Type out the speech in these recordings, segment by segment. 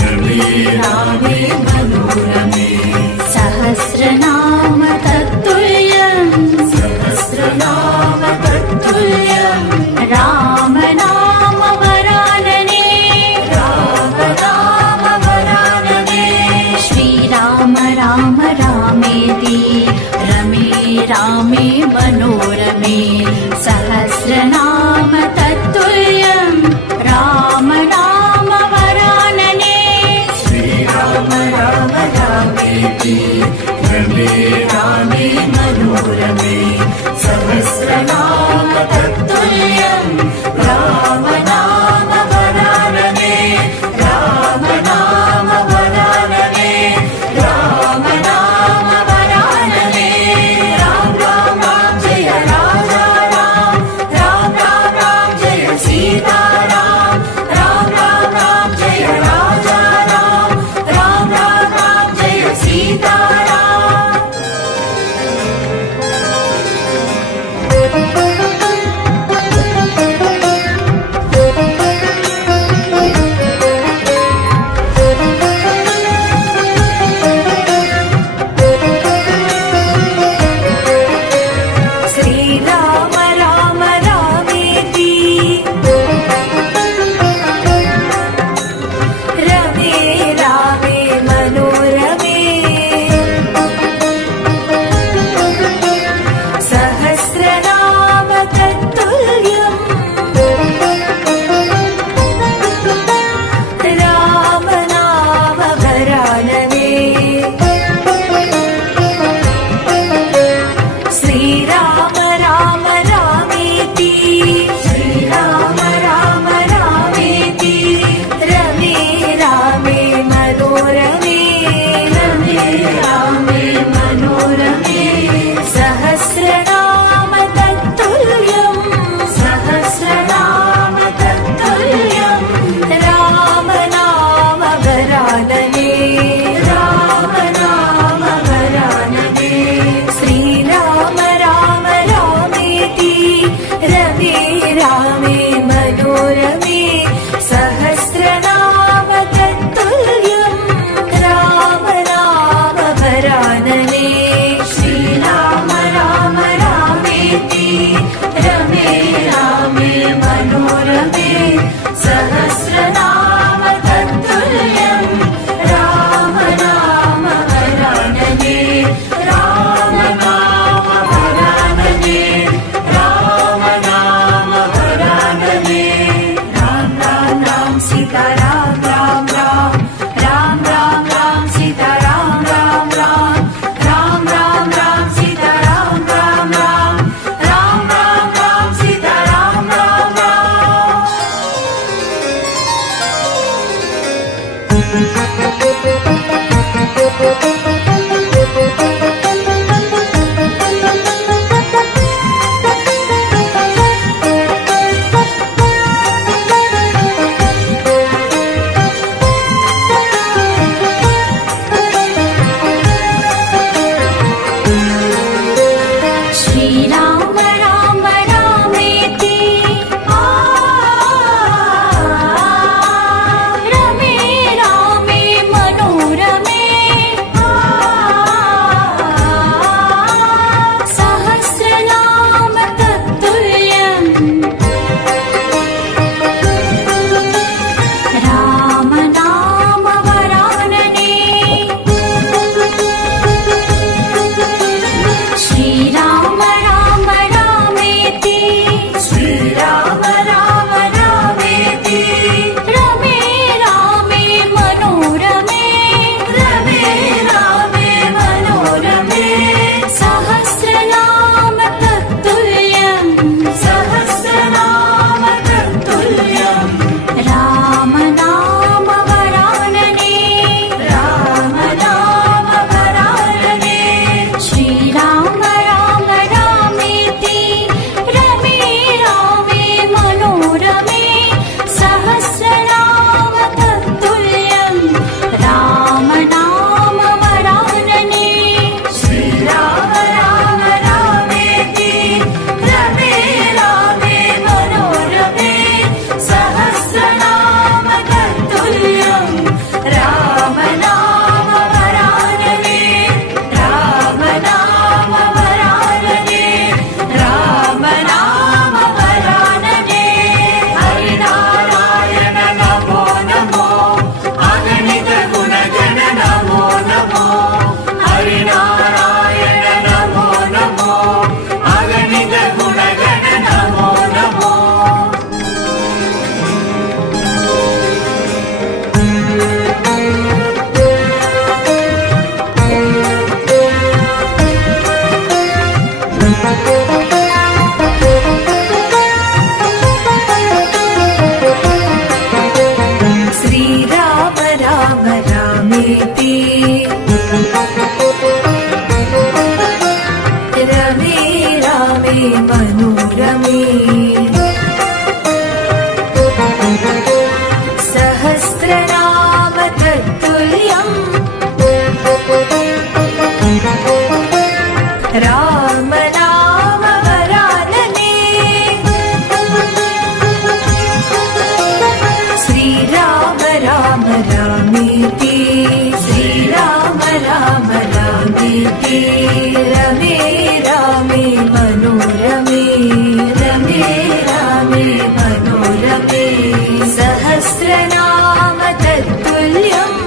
रमे रामे मनोरमे सहस्रनाम तत्तुल्यं राम नाम वरानने श्रीराम राम रामेति रमे रामे मनोरमे सहस्रनाम तत्तुल्यं राम नाम वरानने श्रीराम राम रामेति रमे रामे मनोरमे सहस्रनाम तत्तुल्यं राम नाम वरानने राम नाम वरानने राम नाम वरानने राम राम राम जय राजा राम राम राम राम जय सीता राम राम राम राम जय राजा राम राम राम राम जय सीता रमे रामे श्रीराम राम रामेति रमे रामे मनोरमे सहस्रनाम तत्तुल्यम् राम नाम वरानने श्रीराम राम रामेति श्रीराम राम रामेति रमे रामे मनोरमे रमे रामे मनोरमे सहस्रनाम तत्तुल्यम्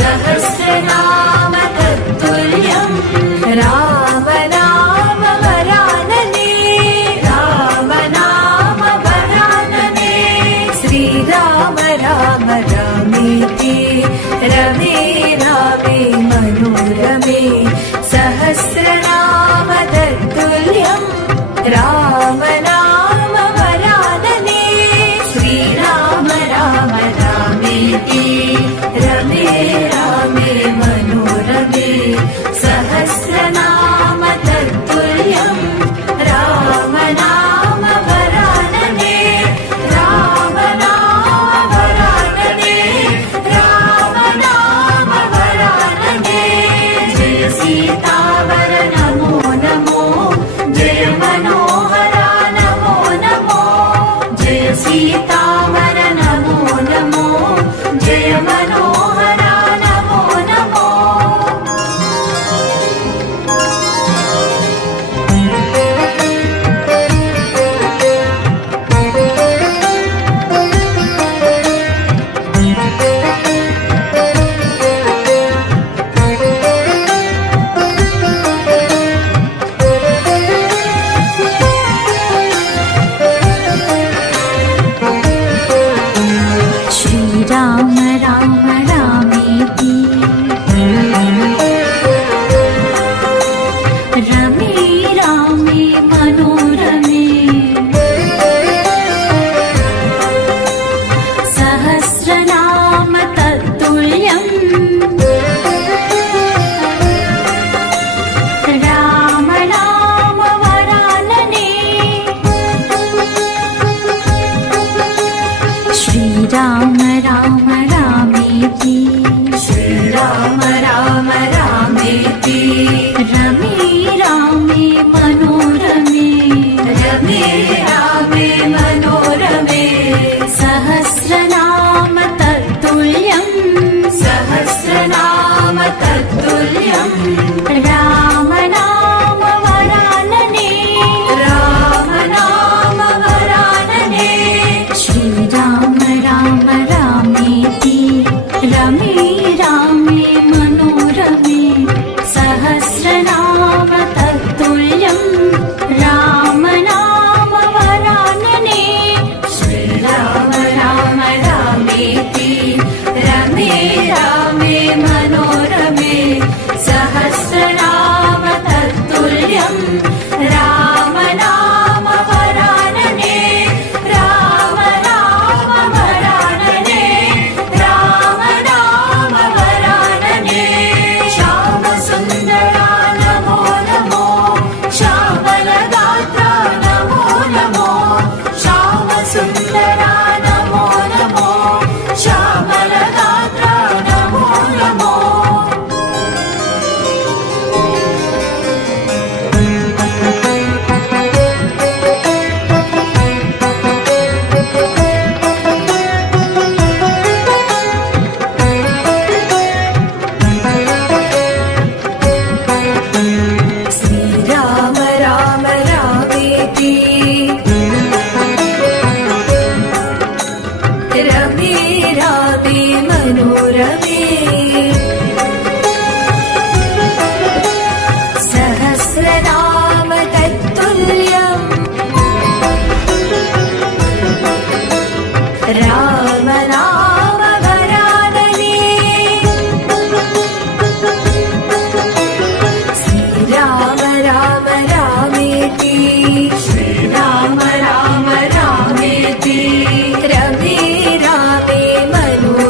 सहस्रनाम तत्तुल्यम् राम नाम वरानने राम नाम वरानने श्रीराम राम रामेति रमे रामे मनोरमे सहस्रनाम तत्तुल्यम् राम नाम वरानने श्रीराम राम रामेति रमे रामे मनोरमे सहस्रनाम तत्तुल्यम् राम नाम वरानने राम नाम वरानने राम नाम वरानने जय सीतावर नमो नमो जय मनोहरा नमो नमो जय सीतावर नमो नमो जय मनोहरा नमो नमो श्रीराम राम रामेति रमे रामे मनोरमे सहस्रनाम तत्तुल्यम् राम नाम वरानने श्रीराम राम रामेति श्रीराम राम रामेति रमे रामे मनोरमे रमे रामे मनोरमे सहस्रनाम तत्तुल्यम् सहस्रनाम तत्तुल्यम् राम नाम वरानने राम नाम वरानने श्रीराम राम रामेति रमे रामे मनोरमे सहस्रनाम तत्तुल्यम् राम नाम वरानने श्रीराम राम रामेति रमे रामे मनोरमे सहस्रनाम तत्तुल्यम् राम नाम वरानने राम नाम वरानने राम नाम वरानने श्याम सुन्दरा नमो नमो श्यामलगात्रा नमो नमो श्याम सुन्दरा नमो नमो श्यामलगात्रा नमो नमो श्रीराम राम रामेति रमे रामे मनोरमे सहस्रनाम तत्तुल्यम् राम नाम वरानने श्रीराम राम रामेति श्रीराम राम रामेति रमे रामे मनोरमे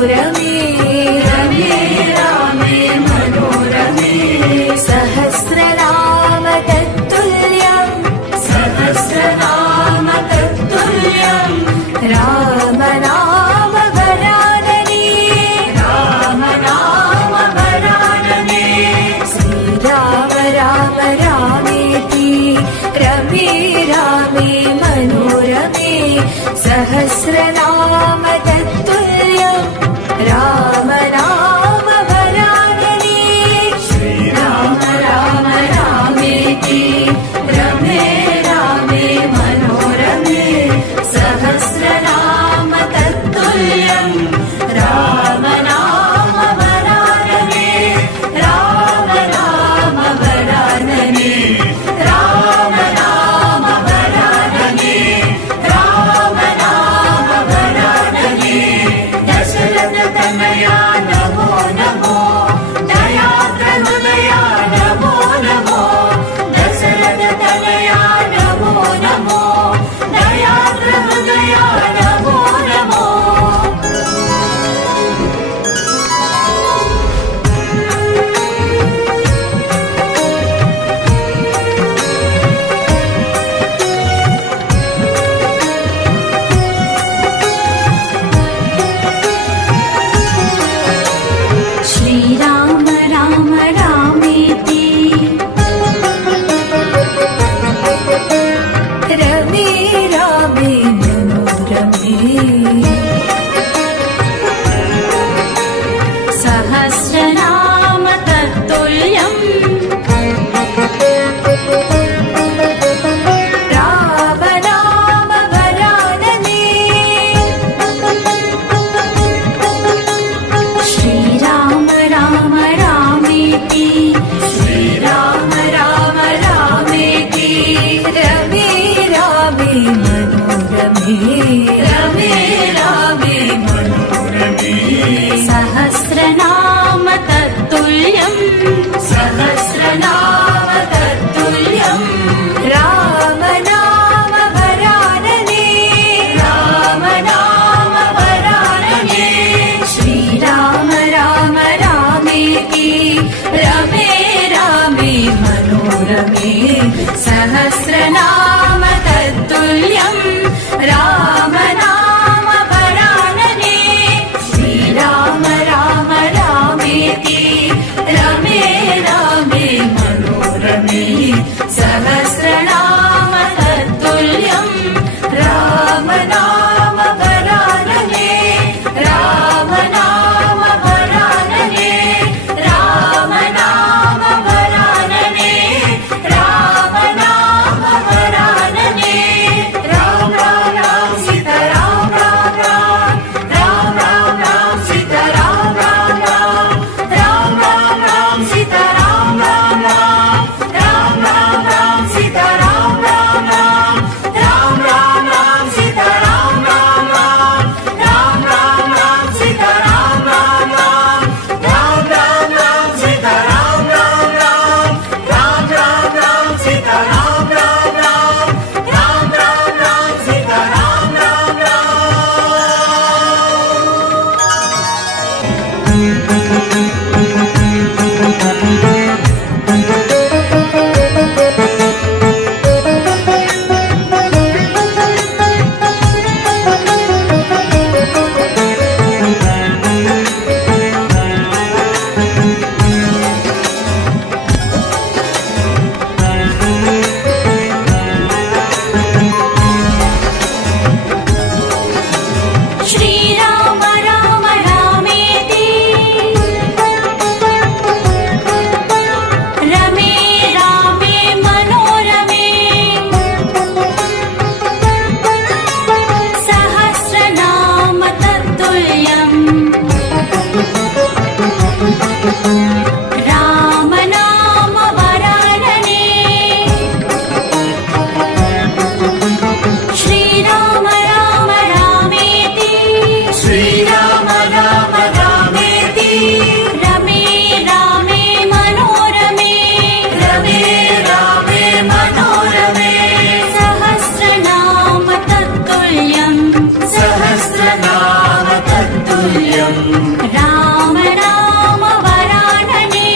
రామ రామ వరాననే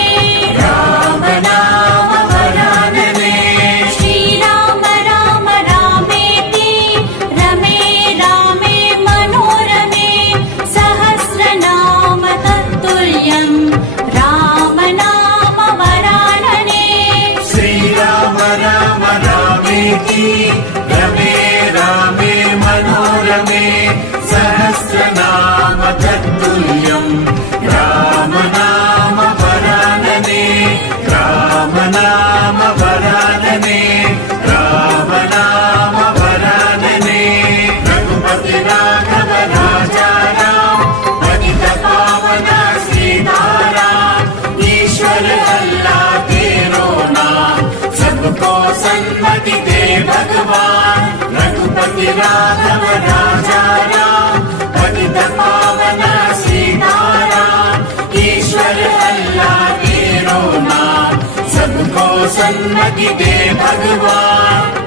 రామ రామ వరాననే శ్రీరామ రామ రామేతి రమే రామే మనోరమే సహస్రనామ తత్తుల్యం రామ నామ వరాననే శ్రీరామ రామ రామేతి రమే రామే మనోరమే సహస్రనామ తత్తుల్యం రామ నామ వరాననే రామ నామ వరాననే రామ నామ వరాననే రఘుపతి రాఘవ రాజా రాम पतित पावन सीताराम ईश्वर अल्लाह तेरो नाम सबको सन्मति दे भगवान रघुपति राघव राजा राम पतित पावन सीताराम ईश्वर अल्लाह तेरो नाम सबको सन्मति दे भगवान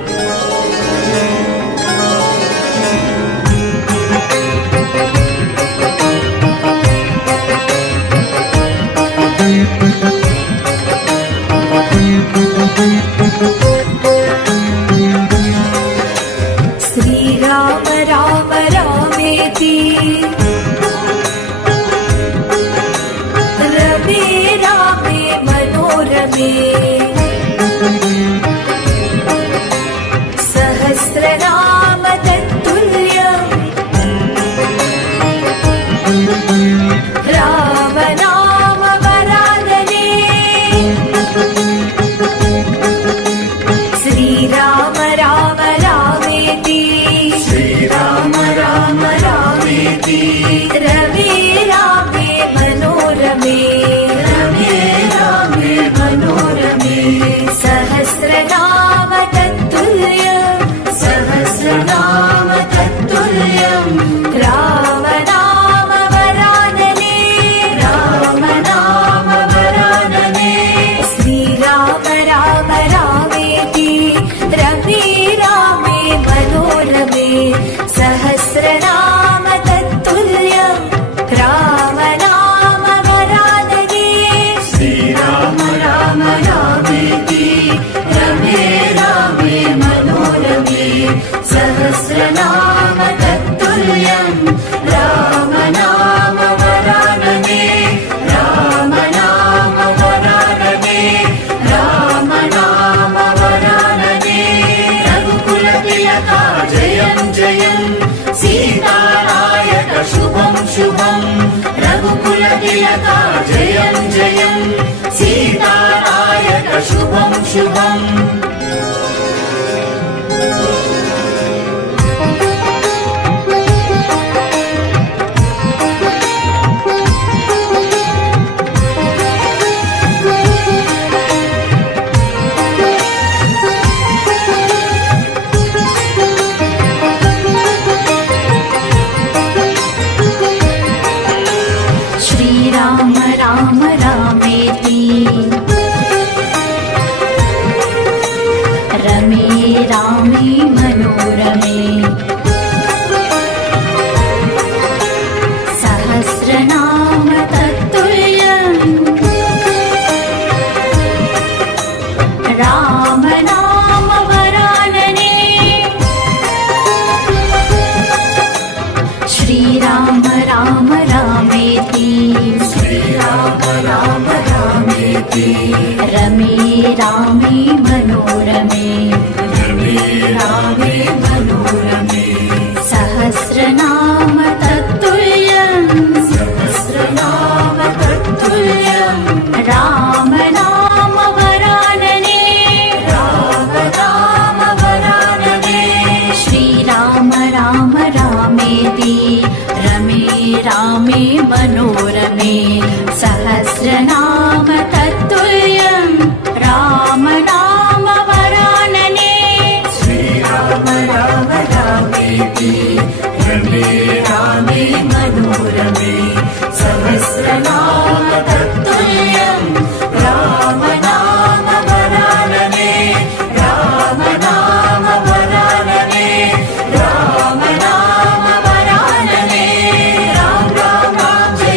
श्रीराम राम रामेति रमे रामे मनोरमे सहस्रनाम तत्तुल्यं राम नाम वरानने श्रीराम राम रामेति श्रीराम राम रामेति रमे रामे मनोरमे रमे रामे मनोरमे सहस्रनाम तत्तुल्यं सहस्रनाम तत्तुल्यं राम नाम वरानने राम नाम वरानने श्रीराम राम रामेति रमे रामे मनोरमे सहस्रनाम तत्तुल्यं राम नाम वरानने श्रीराम राम रामेति रमे रामे मनोरमे सहस्रनाम तत्तुल्यं राम नाम वरानने राम नाम वरानने राम नाम वरानने रघुकुल तिलका जयं जयं सीतानायक शुभं शुभं रघुकुल तिलका जयं जयं सीतानायक शुभं शुभम् श्रीराम राम रामेति रमे रामे मनोरमे सहस्रनाम तत्तुल्यं राम नाम वरानने श्रीराम राम रामेति श्रीराम राम रामेति रमे रामे मनोरमे रमे रामे मनोरमे सहस्रनाम तत्तुल्यं सहस्रनाम तत्तुल्यं राम नाम वरानने राम नाम वरानने श्रीराम राम रामेति रमे रामे मनोरमे सहस्रनाम तत्तुल्यं राम नाम वरानने श्रीराम राम रामेति रमे रामे मनोरमे सहस्रनाम तत्तुल्यं राम नाम वरानने राम नाम वरानने राम नाम वरानने राम राम जय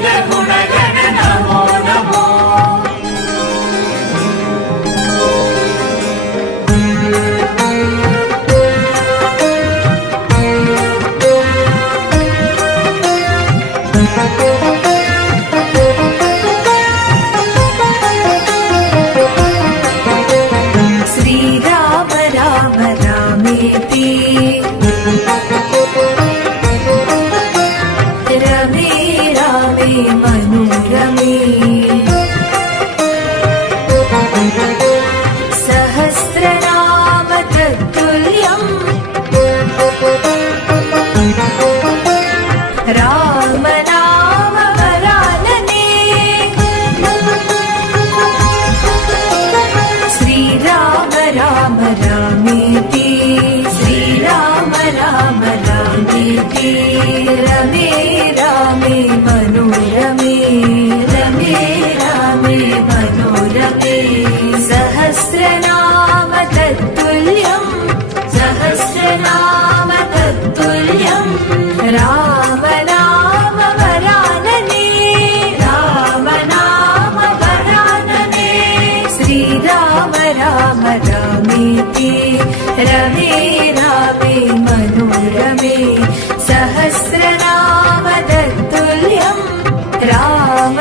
गोविन्द गुणगण नमो नमो श्रीराम राम रामेति रमे रामे मनोरमे सहस्रनाम तत्तुल्यम् राम नाम वरानने श्रीराम राम रामेति श्रीराम राम रामेति रमे रामे मनोरमे रमे रामे मनोरमे सहस्रनाम तत्तुल्यम् सहस्रनाम तत्तुल्यम् राम नाम वरानने राम नाम वरानने श्रीराम राम रामेति रमे रामे मनोरमे सहस्रनाम तत्तुल्यम् राम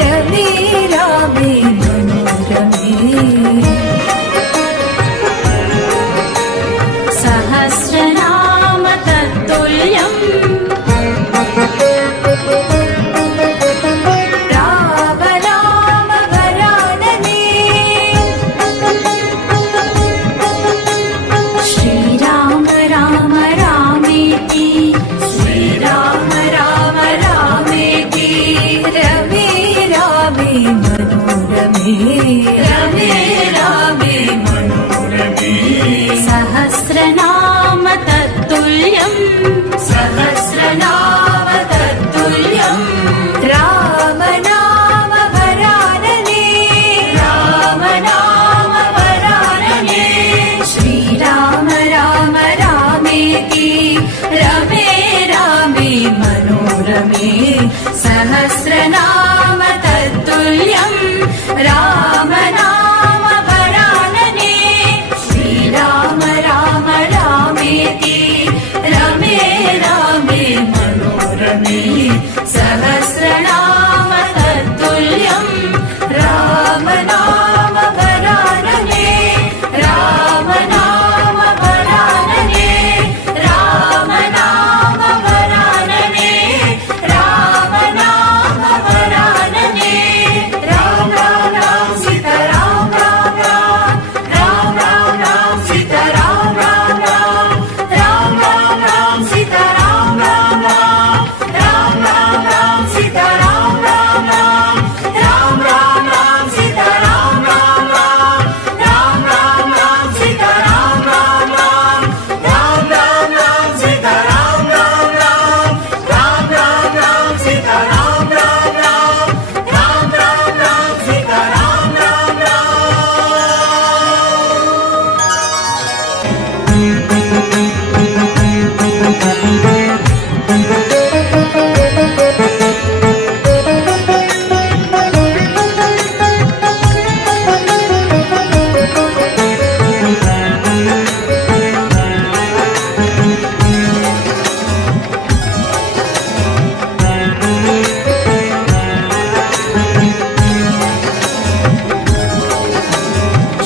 रमे रामे मनोरमे सहस्रनाम तत्तुल्यम् राम नाम वरानने श्रीराम राम रामेति श्रीराम राम रामेति रमे रामे मनोरमे रमे रामे मनोरमे सहस्रनाम तत्तुल्यम् सहस्रनाम तत्तुल्यम् राम नाम वरानने राम नाम वरानने श्रीराम राम रामेति रमे रामे मनोरमे सहस्रनाम तत्तुल्यम् राम नाम वरानने श्रीराम राम रामेति रमे रामे मनोरमे सहस्रनाम तत्तुल्यम् राम नाम वरानने राम नाम वरानने राम नाम वरानने राम नाम वरानने राम राम राम सीता राम राम राम राम राम राम सीता राम राम राम राम राम राम सीता राम राम राम राम राम राम सीता राम राम राम राम राम राम सीता राम राम राम राम राम राम सीता राम राम राम राम राम राम सीता राम राम राम राम राम राम सीता राम राम राम राम राम राम सीता राम राम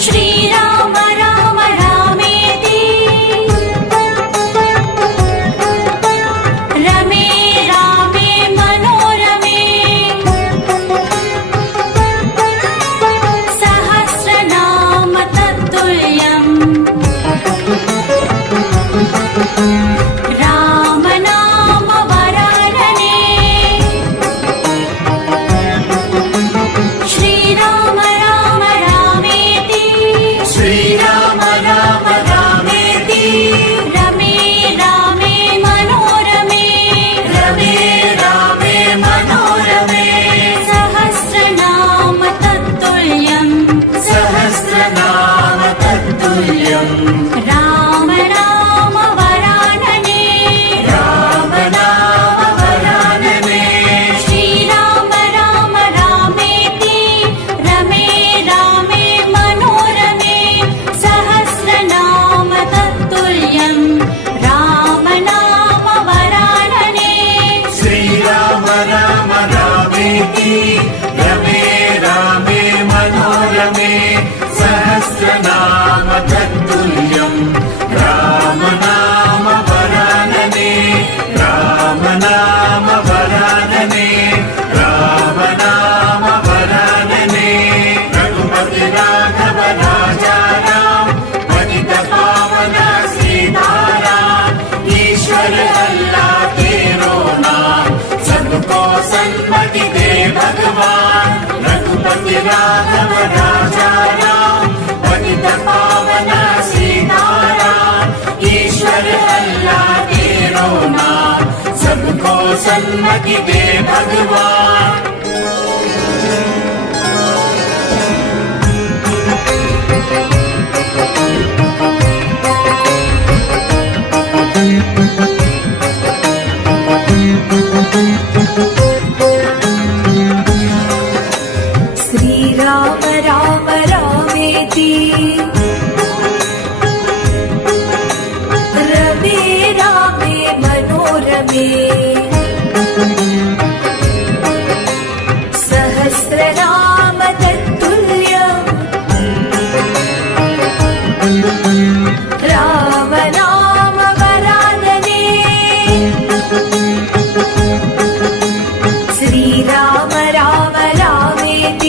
श्रीराम राम रामेति रमे रामे मनोरमे सहस्रनाम तत्तुल्यम् राम नाम वरानने श्रीराम राम रामेति श्रीराम राम रामेति रमे रामे मनोरमे रमे रामे मनोरमे सहस्रनाम तत्तुल्यम् सहस्रनाम तत्तुल्यम् राम नाम वरानने राम नाम वरानने श्रीराम राम रामेति रमे रामे मनोरमे सहस्रनाम तत्तुल्यम् राम नाम वरानने श्रीराम राम रामेति रमे रामे मनोरमे सहस्रनाम तत्तुल्यम् राम नाम वरानने राम नाम वरानने राम नाम वरानने रघुपति राघव राजा राम पतित पावन सीताराम ईश्वर अल्लाह तेरो नाम सबको सन्मति दे भगवान रघुपति राघव राजा राम पतित पावन सीताराम ईश्वर अल्लाह तेरो नाम सबको सन्मति दे भगवान श्रीराम राम रामेति रमे रामे मनोरमे